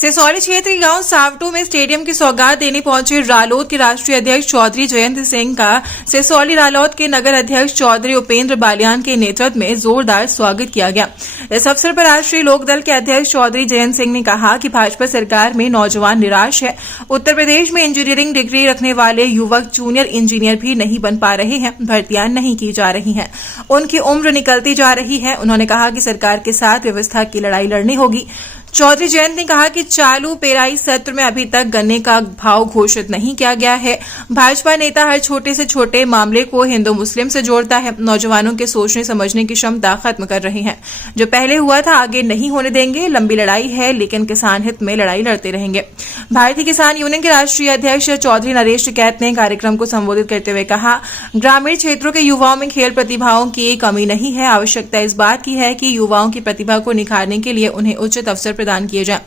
सिसौली क्षेत्र के गांव सावटू में स्टेडियम की सौगात देने पहुंचे रालोद के राष्ट्रीय अध्यक्ष चौधरी जयंत सिंह का सिसौली रालोद के नगर अध्यक्ष चौधरी उपेंद्र बालियान के नेतृत्व में जोरदार स्वागत किया गया। इस अवसर पर राष्ट्रीय लोकदल के अध्यक्ष चौधरी जयंत सिंह ने कहा कि भाजपा सरकार में नौजवान निराश है। उत्तर प्रदेश में इंजीनियरिंग डिग्री रखने वाले युवक जूनियर इंजीनियर भी नहीं बन पा रहे हैं, भर्तियां नहीं की जा रही हैं, उनकी उम्र निकलती जा रही है। उन्होंने कहा कि सरकार के साथ व्यवस्था की लड़ाई लड़नी होगी। चौधरी जयंत ने कहा कि चालू पेराई सत्र में अभी तक गन्ने का भाव घोषित नहीं किया गया है। भाजपा नेता हर छोटे से छोटे मामले को हिंदू मुस्लिम से जोड़ता है, नौजवानों के सोचने समझने की क्षमता खत्म कर रहे हैं। जो पहले हुआ था आगे नहीं होने देंगे। लंबी लड़ाई है लेकिन किसान हित में लड़ाई लड़ते रहेंगे। भारतीय किसान यूनियन के राष्ट्रीय अध्यक्ष चौधरी नरेश टिकैत ने कार्यक्रम को संबोधित करते हुए कहा, ग्रामीण क्षेत्रों के युवाओं में खेल प्रतिभाओं की कमी नहीं है। आवश्यकता इस बात की है कि युवाओं की प्रतिभा को निखारने के लिए उन्हें उचित अवसर प्रदान किए जाएं।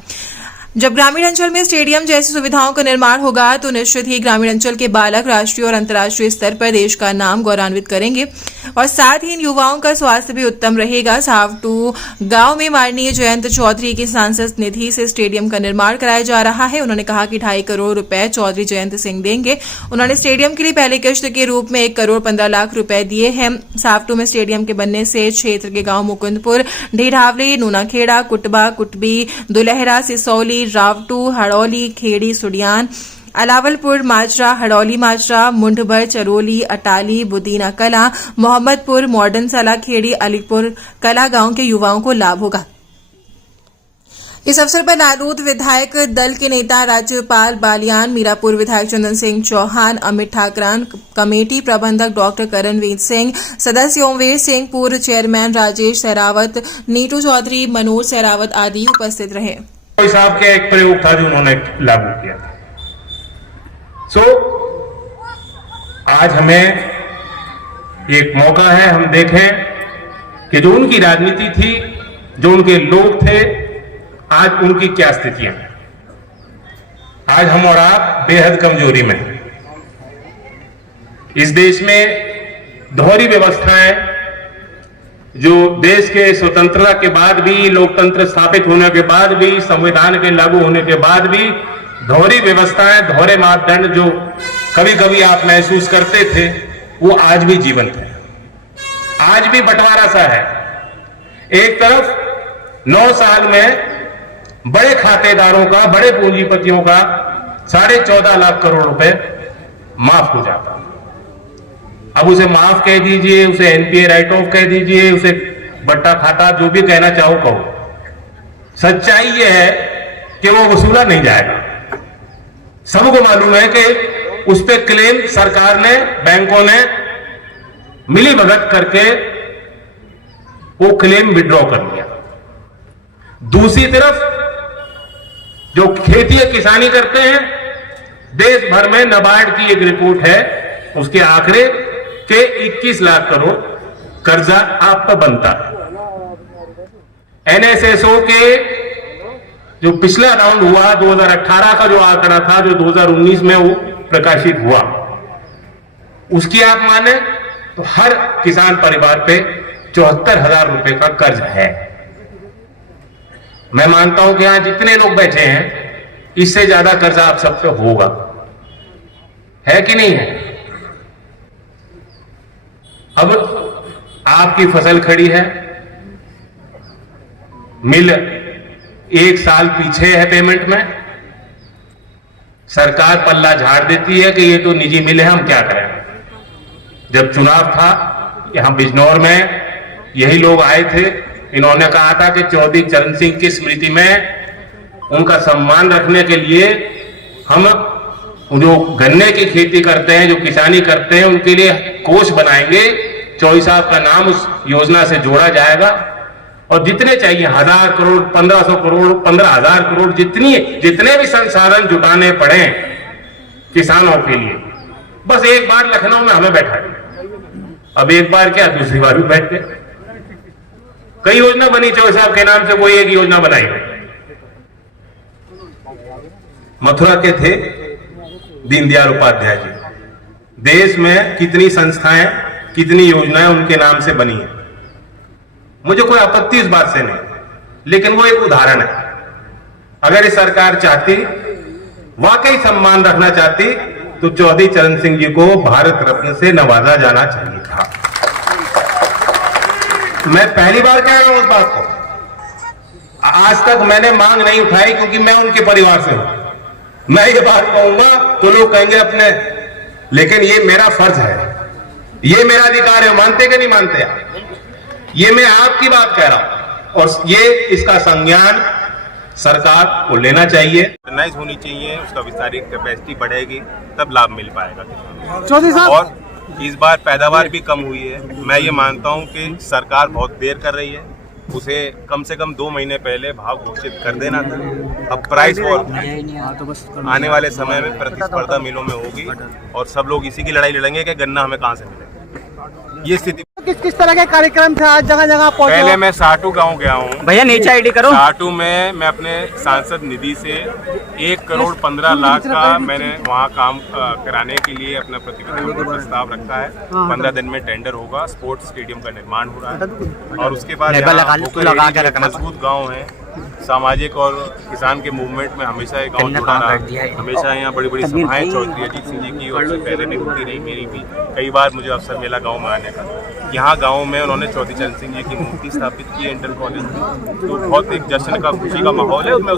जब ग्रामीण अंचल में स्टेडियम जैसी सुविधाओं का निर्माण होगा तो निश्चित ही ग्रामीण अंचल के बालक राष्ट्रीय और अंतर्राष्ट्रीय स्तर पर देश का नाम गौरवान्वित करेंगे और साथ ही इन युवाओं का स्वास्थ्य भी उत्तम रहेगा। सावटू गांव में माननीय जयंत चौधरी की सांसद निधि से स्टेडियम का निर्माण कराया जा रहा है। उन्होंने कहा कि 2.5 करोड़ रुपए चौधरी जयंत सिंह देंगे। उन्होंने स्टेडियम के लिए पहली किश्त के रूप में 1 करोड़ 15 लाख रुपए दिए हैं। सावटू में स्टेडियम के बनने से क्षेत्र के गांव मुकुंदपुर, ढेरावली, नूनाखेड़ा, कुटबा, कुटबी, दुलहरा, सिसौली, रावटू, हड़ौली, खेड़ी, सुडियान, अलावलपुर, माजरा, हड़ौली माजरा, मुंडभर, चरोली, अटाली, बुदीना कला, मोहम्मदपुर, मॉडर्न सला, खेड़ी, अलीपुर कला गांव के युवाओं को लाभ होगा। इस अवसर पर नारूद विधायक दल के नेता राज्यपाल बालियान, मीरापुर विधायक चंदन सिंह चौहान, अमित ठाकरान, कमेटी प्रबंधक डॉक्टर करणवीर सिंह, सदस्य ओमवीर सिंह, पूर्व चेयरमैन राजेश सहरावत, नीटू चौधरी, मनोज सहरावत आदि उपस्थित रहे। साहब का एक प्रयोग था जो उन्होंने लागू किया था। आज हमें एक मौका है, हम देखें कि जो उनकी राजनीति थी, जो उनके लोग थे, आज उनकी क्या स्थितियां हैं। आज हम और आप बेहद कमजोरी में हैं। इस देश में दोहरी व्यवस्थाएं जो देश के स्वतंत्रता के बाद भी, लोकतंत्र स्थापित होने के बाद भी, संविधान के लागू होने के बाद भी दोहरी व्यवस्थाएं, दोहरे मापदंड जो कभी कभी आप महसूस करते थे, वो आज भी जीवंत है। आज भी बंटवारा सा है। एक तरफ 9 साल में बड़े खातेदारों का, बड़े पूंजीपतियों का 14.5 लाख करोड़ रुपए माफ हो जाता। अब उसे माफ कह दीजिए, उसे एनपीए राइट ऑफ कह दीजिए, उसे बट्टा खाता, जो भी कहना चाहो कहो। सच्चाई यह है कि वो वसूला नहीं जाएगा। सबको मालूम है कि उस पर क्लेम सरकार ने, बैंकों ने मिली भगत करके वो क्लेम विड्रॉ कर लिया। दूसरी तरफ जो खेती किसानी करते हैं, देश भर में नाबार्ड की एक रिपोर्ट है, उसके आंकड़े के 21 लाख करोड़ कर्जा आप पर बनता है। एनएसएसओ के जो पिछला राउंड हुआ 2018 का जो आंकड़ा था, जो 2019 में वो प्रकाशित हुआ, उसकी आप माने तो हर किसान परिवार पे 74,000 रुपए का कर्ज है। मैं मानता हूं कि यहां जितने लोग बैठे हैं, इससे ज्यादा कर्जा आप सब पे होगा, है कि नहीं है। अब आपकी फसल खड़ी है, मिल 1 साल पीछे है पेमेंट में, सरकार पल्ला झाड़ देती है कि ये तो निजी मिल है, हम क्या करें। जब चुनाव था यहां बिजनौर में, यही लोग आए थे, इन्होंने कहा था कि चौधरी चरण सिंह की स्मृति में उनका सम्मान रखने के लिए हम जो गन्ने की खेती करते हैं, जो किसानी करते हैं, उनके लिए कोष बनाएंगे। चौधरी साहब का नाम उस योजना से जोड़ा जाएगा और जितने चाहिए 1000 करोड़, 1500 करोड़, 15,000 करोड़, जितने भी संसाधन जुटाने पड़े किसानों के लिए, बस एक बार लखनऊ में हमें बैठा दिया। अब एक बार क्या, दूसरी बार भी बैठ गए। कई योजना बनी चौधरी साहब के नाम से, कोई एक योजना बनाई गई। मथुरा के थे दीनदयाल उपाध्याय जी। देश में कितनी संस्थाएं, कितनी योजनाएं उनके नाम से बनी है। मुझे कोई आपत्ति इस बात से नहीं, लेकिन वो एक उदाहरण है। अगर ये सरकार चाहती, वाकई सम्मान रखना चाहती, तो चौधरी चरण सिंह जी को भारत रत्न से नवाजा जाना चाहिए था। मैं पहली बार कह रहा हूं उस बात को। आज तक मैंने मांग नहीं उठाई क्योंकि मैं उनके परिवार से हूं। मैं ये बात कहूंगा तो लोग कहेंगे अपने, लेकिन ये मेरा फर्ज है, ये मेरा अधिकार है। मानते कि नहीं मानते आप? ये मैं आपकी बात कह रहा हूं और ये इसका संज्ञान सरकार को लेना चाहिए। ऑर्गेनाइज होनी चाहिए, उसका विस्तारित कैपेसिटी बढ़ेगी तब लाभ मिल पाएगा। चौधरी साहब, और इस बार पैदावार भी कम हुई है। मैं ये मानता हूँ कि सरकार बहुत देर कर रही है, उसे कम से कम 2 महीने पहले भाव घोषित कर देना था। अब प्राइस वॉर आने वाले समय में प्रतिस्पर्धा मिलों में होगी और सब लोग इसी की लड़ाई लड़ेंगे कि गन्ना हमें कहाँ से मिलेगा। ये स्थिति। किस तरह के कार्यक्रम थे आज जगह जगह पहुंचे? पहले मैं साटू गांव गया हूँ भैया, नीचे आईडी करो। साटू में मैं अपने सांसद निधि से 1 करोड़ 15 लाख का मैंने वहाँ काम कराने के लिए अपना प्रतिनिधियों को प्रस्ताव रखा है। 15 दिन में टेंडर होगा, स्पोर्ट्स स्टेडियम का निर्माण हो रहा है। और उसके बाद मजबूत गाँव है, सामाजिक और किसान के मूवमेंट में हमेशा ये गाँव जुड़ा रहा है। हमेशा यहाँ बड़ी बड़ी सभाएं चौधरी अजीत सिंह जी की और से पहले नहीं होती रही, मेरी भी कई बार मुझे अवसर मिला गाँव में आने का। यहाँ गाँव में उन्होंने चौधरी चरण सिंह जी की मूर्ति स्थापित की है इंटर कॉलेज में, तो बहुत एक जश्न का, खुशी का माहौल है। मैं